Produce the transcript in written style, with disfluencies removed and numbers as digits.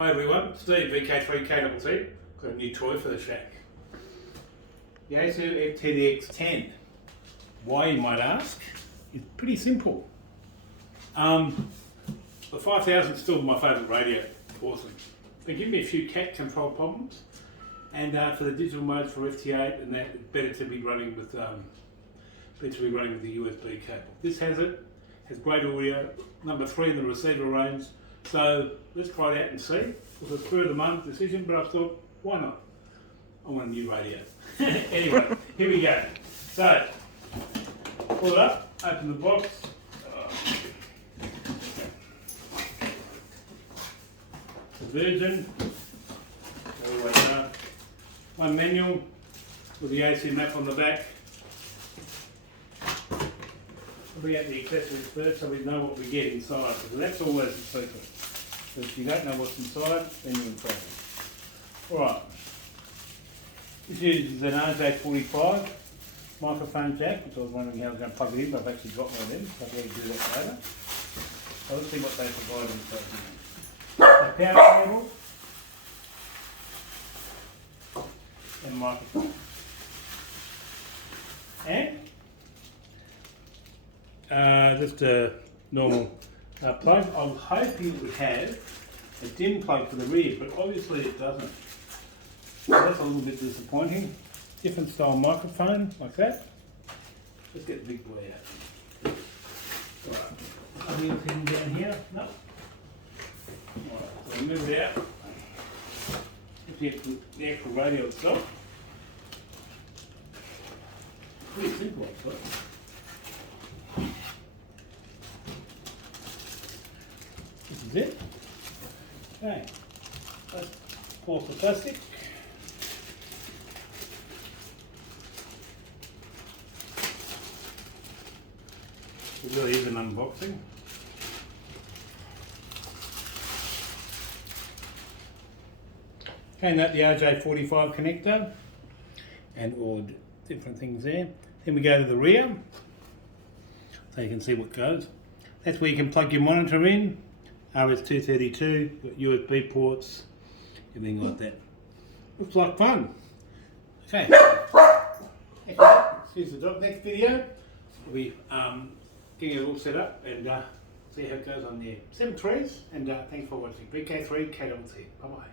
Hi everyone, Steve VK3KTT. Got a new toy for the shack. Yaesu ftdx10. Why, you might ask? It's pretty simple. The 5000 is still my favourite radio. Awesome. They give me a few cat control problems, and for the digital modes for FT8 and that, it's better to be running with the USB cable. This has great audio. Number 3 in the receiver range. So let's try it out and see. It was a spur of the moment decision, but I thought, why not? I want a new radio. Anyway, here we go. So, pull it up, open the box. The Virgin, all the way down. One manual with the AC map on the back. We'll get the accessories first so we know what we get inside, because that's always the secret. So if you don't know what's inside, then you're in trouble. Alright, this uses an RJ45 microphone jack, which I was wondering how I was going to plug it in, but I've actually got one of them, so I'll really do that later. So let's see what they provide inside here. A power cable and microphone. And just a normal plug. I was hoping it would have a dim plug for the rear, but obviously it doesn't. So that's a little bit disappointing. Different style microphone, like that. Let's get the big boy out. Alright, anything down here? No. Alright, so we move it out. The actual radio itself. Pretty simple, actually. This is it. Okay, let's pull off the plastic. It really is an unboxing. Okay, and that the RJ45 connector and all different things there. Then we go to the rear, so you can see what goes. That's where you can plug your monitor in. RS232, got USB ports, everything like that. Looks like fun. Okay. Here's the dog. Next video, we'll be getting it all set up and see how it goes on there. 7 trees, and thanks for watching. VK3KTT. Bye bye.